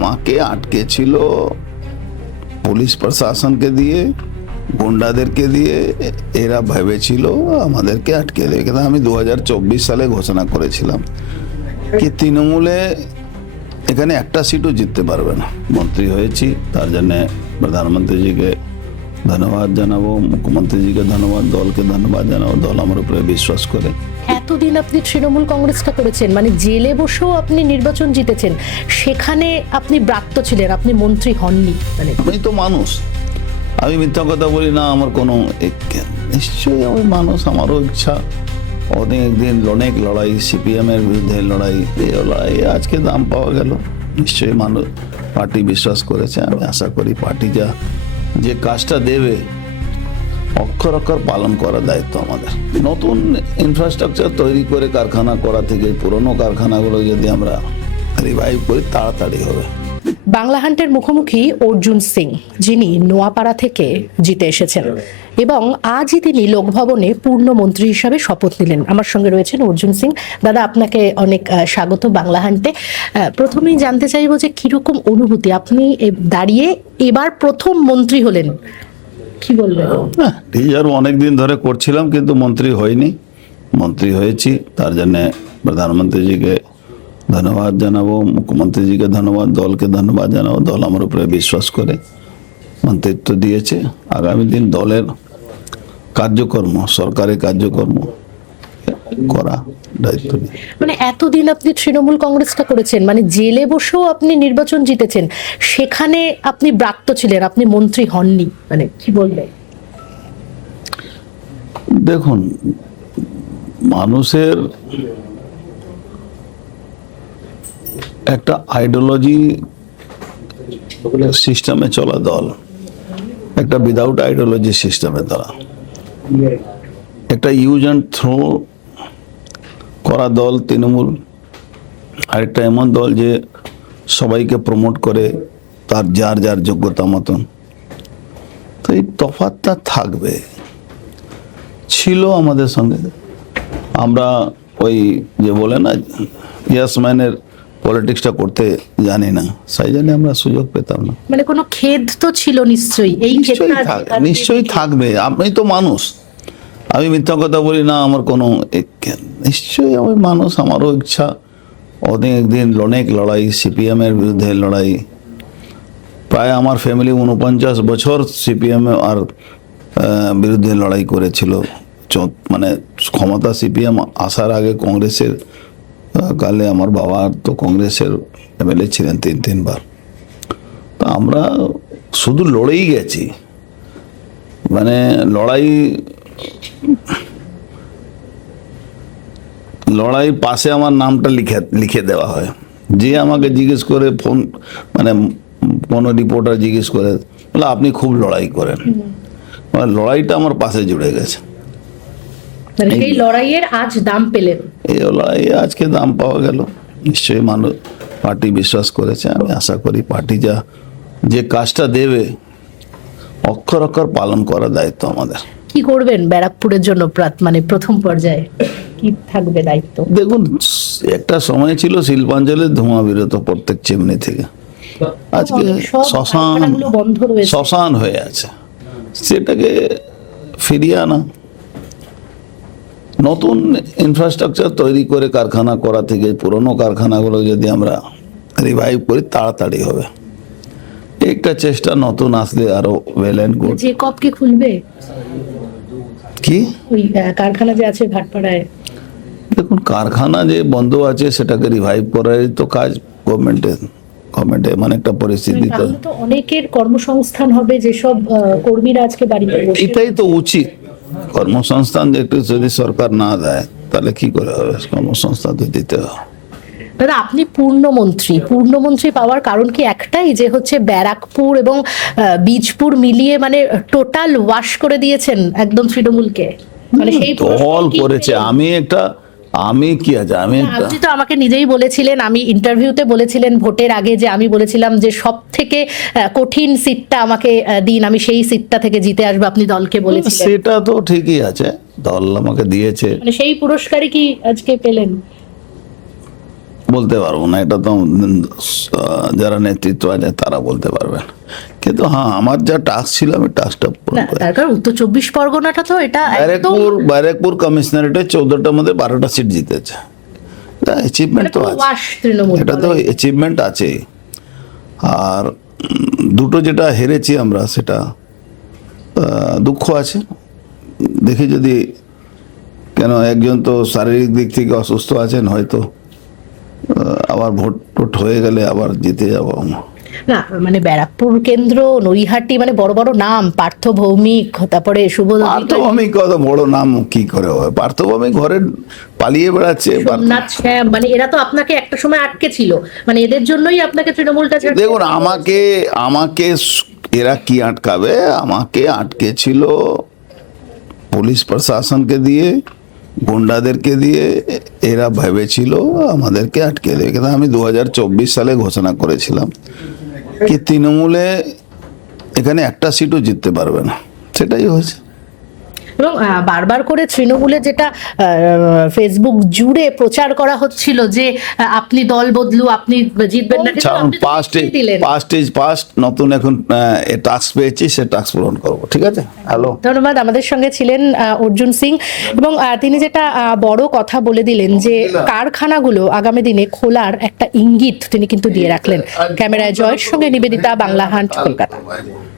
আমাকে আটকে ছিল পুলিশ প্রশাসনকে দিয়ে, গুন্ডাদেরকে দিয়ে। এরা ভেবেছিল আমাদেরকে আটকে দেবে, কিন্তু আমি 2024 সালে ঘোষণা করেছিলাম কি তৃণমূলে এখানে একটা সিটও জিততে পারবে না। মন্ত্রী হয়েছি, তার জন্য প্রধানমন্ত্রীজিকে ধন্যবাদ জানাবো, মুখ্যমন্ত্রীজিকে ধন্যবাদ, দলকে ধন্যবাদ জানাবো। দল আমার উপরে বিশ্বাস করে। এতদিন আপনি তৃণমূল কংগ্রেসটা করেছেন, মানে জেলে বসেও আপনি নির্বাচন জিতেছেন, সেখানে আপনি ব্রাত্য ছিলেন, আপনি মন্ত্রী হননি। মানে আমি তো মানুষ, আমি মিথ্যা কথা বলি না। আমার কোনো নিশ্চয়ই আমি মানুষ, আমারও ইচ্ছা। অনেক লড়াই, সিপিএম এর বিরুদ্ধে লড়াই, এই লড়াই আজকে দাম পাওয়া গেল। নিশ্চয়ই মানুষ, পার্টি বিশ্বাস করেছে। আমি আশা করি পার্টি যে কাজটা দেবে অক্ষর অক্ষর পালন করার দায়িত্ব আমাদের। নতুন ইনফ্রাস্ট্রাকচার তৈরি করে কারখানা করা থেকে পুরনো কারখানাগুলো যদি আমরা রিভাইভ করি তাড়াতাড়ি হবে। বাংলা হান্টের মুখোমুখি অর্জুন সিং, যিনি নোয়াপাড়া থেকে জিতে এসেছেন এবং আজই তিনি লোকভবনে পূর্ণমন্ত্রী হিসাবে শপথ নিলেন। আমার সঙ্গে রয়েছেন অর্জুন সিং। দাদা, আপনাকে অনেক স্বাগত বাংলা হান্টে। প্রথমেই জানতে চাইবো যে কিরকম অনুভূতি, আপনি দাঁড়িয়ে এবার প্রথম মন্ত্রী হলেন, কি বলবেন? রিজার্ভ অনেকদিন ধরে করছিলাম কিন্তু মন্ত্রী হয়নি, মন্ত্রী হয়েছি। তার জন্য প্রধানমন্ত্রীজিকে ধন্যবাদ জানাবো, মুখ্যমন্ত্রীজিকে ধন্যবাদ, দলকে ধন্যবাদ জানাবো। দল আমার উপরে বিশ্বাস করে মন্ত্রিত্ব দিয়েছে। আগামী দিন দলের কার্যকর্ম, সরকারের কার্যকর্ম করা দায়িত্ব নিয়ে। মানে এতদিন আপনি তৃণমূল কংগ্রেসটা করেছেন, মানে জেলে বসেও আপনি নির্বাচন জিতেছেন, সেখানে আপনি ব্রাত্য ছিলেন, আপনি মন্ত্রী হননি। মানে কি বলবেন? দেখুন, মানুষের একটা আইডিওলজি সিস্টেমে চলা দল, একটা উইদাউট আইডিওলজি সিস্টেমে তারা, একটা ইউজ অ্যান্ড থ্রো করা দল তৃণমূল, আরেকটা এমন দল যে সবাইকে প্রমোট করে তার যার যোগ্যতা মতন। তো এই তফাৎটা থাকবে, ছিল আমাদের সঙ্গে। আমরা ওই যে বলে না ইয়াসম্যানের পলিটিক্সটা করতে জানি না, সেই জন্য আমরা সুযোগ পেতাম না। মানে কোনো খেদ তো ছিল নিশ্চয়ই, এই নিশ্চয়ই থাকবে। আমি তো মানুষ, আমি মিথ্যা কথা বলি না। আমার কোনো নিশ্চয়ই আমি মানুষ, আমারও ইচ্ছা। অনেক লড়াই, সিপিএম এর বিরুদ্ধে লড়াই। প্রায় আমার ফ্যামিলি 49 বছর সিপিএম আর বিরুদ্ধে লড়াই করেছিল। মানে ক্ষমতা সিপিএম আসার আগে কংগ্রেসের কালে আমার বাবা তো কংগ্রেসের এমএলএ ছিলেন 3 বার। তো আমরা শুধু লড়েই গেছি। মানে লড়াই পাশে আমার নামটা লিখে দেওয়া হয়। যে আমাকে জিজ্ঞেস করে ফোন, মানে কোনো রিপোর্টার জিজ্ঞেস করে বলে আপনি খুব লড়াই করেন, মানে লড়াইটা আমার পাশে জুড়ে গেছে। এই লড়াইয়ের আজ দাম পেলেন। এই লড়াই আজকে দাম পাওয়া গেল। নিশ্চয়ই মানুষ, পার্টি বিশ্বাস করেছে। আমি আশা করি পার্টি যে কাজটা দেবে অক্ষর অক্ষর পালন করার দায়িত্ব আমাদের। কি করবেন ব্যারাকপুরের জন্য, মানে প্রথম পর্যায়ে কি থাকবে দায়িত্ব? দেখুন, একটা সময় ছিল শিল্পাঞ্চলের ধোঁয়া বেরোতো প্রত্যেক চিমনি থেকে। আজকে শ্মশান হয়ে আছে, সেটাকে ফিরিয়ে আনা, নতুন ইনফ্রাস্ট্রাকচার তৈরি করে কারখানা করা থেকে পুরনো কারখানাগুলো যদি আমরা রিভাইভ করি তাড়াতাড়ি হবে। একটা চেষ্টা, নতুন আসলে আরো ওয়েল এন্ড গুড। যে কপ কি খুলবে কি ওই কারখানা যে আছে ভাটপাড়ায়? দেখুন, কারখানা যে বন্ধ আছে সেটাকে রিভাইভ করারই তো কাজ গভর্নমেন্টে। মানে একটা পরিস্থিতি তো অনেকের কর্মসংস্থান হবে, যেসব কর্মীরা আজকে বাড়িতে বসে। এটাই তো উচিত। কর্মসংস্থান একটু যদি সরকার না দেয় তাহলে কি করে হবে? কর্মসংস্থান তো দিতে হবে। দাদা, আপনি পূর্ণমন্ত্রী পাওয়ার কারণ কি একটাই, যে হচ্ছে ব্যারাকপুর এবং বীজপুর মিলিয়ে মানে টোটাল ওয়াশ করে দিয়েছেন একদম তৃণমূলকে? মানে সেই দল করেছে। আপনি তো আমাকে নিজেই বলেছিলেন, আমি ইন্টারভিউতে বলেছিলেন ভোটের আগে, যে আমি বলেছিলাম যে সব থেকে কঠিন সিটটা আমাকে দিন, আমি সেই সিটটা থেকে জিতে আসবো। আপনি দলকে বলেছিলেন। সেটা তো ঠিকই আছে, দল আমাকে দিয়েছে। মানে সেই পুরস্কারই কি আজকে পেলেন? বলতে পারবো না, এটা তো যারা নেতৃত্ব আছে তারা বলতে পারবেন। কিন্তু হ্যাঁ, আমার যা টাস্ক ছিল আমি টাস্কটা না তার কারণ উত্তর 24 পরগনাটা তো এটা একদম ব্যারাকপুর কমিশনারেটে 14টার মধ্যে 12টা সিট জিতেছে। অ্যাচিভমেন্ট তো আছে, ওয়াশ তৃণমূল এটা তো অ্যাচিভমেন্ট আছে। আর দুটো যেটা হেরেছি আমরা, সেটা দুঃখ আছে। দেখি যদি, কেন একজন তো শারীরিক দিক থেকে অসুস্থ আছেন, হয়তো আবার ভোট টোট হয়ে গেলে আবার জিতে যাবো। না মানে ব্যারাকপুর কেন্দ্র, নৈহাটি, মানে বড় বড় নাম, পার্থ ভৌমিক, তারপরে শুভদত্ত, পার্থভূমি কত বড় নাম কি করে হয়? পার্থভূমি ঘরে পালিয়ে বেড়াচ্ছে। সোমনাথ শ্যাম, মানে এরা তো আপনাকে একটা সময় আটকে ছিল, মানে এদের জন্যই আপনাকে তৃণমূলটা ছাড়তে দেখুন, আমাকে এরা কি আটকাবে? আমাকে আটকে ছিল পুলিশ প্রশাসনকে দিয়ে, গুন্ডাদেরকে দিয়ে। এরা ভেবেছিল আমাদেরকে আটকে দেবে, কিন্তু আমি 2024 সালে ঘোষণা করেছিলাম কি তৃণমূলে এখানে একটা সিটও জিততে পারবে না, সেটাই হয়েছে। এবং বারবার করে তৃণমূলে যেটা ফেসবুক জুড়ে প্রচার করা হচ্ছিল যে আপনি দল বদলু, আপনি জিতবেন না, কিন্তু আপনি তো দেখিয়ে দিলেন। পাস্ট নতুন এখন টাস্ক পেয়েছি, সে টাস্ক পূরণ করবো। ঠিক আছে, হ্যালো। ধন্যবাদ। আমাদের সঙ্গে ছিলেন অর্জুন সিং, এবং তিনি যেটা বড় কথা বলে দিলেন যে কারখানাগুলো আগামী দিনে খোলার একটা ইঙ্গিত তিনি কিন্তু দিয়ে রাখলেন। ক্যামেরায় জয়ের সঙ্গে নিবেদিতা, বাংলা হান্ট, কলকাতা।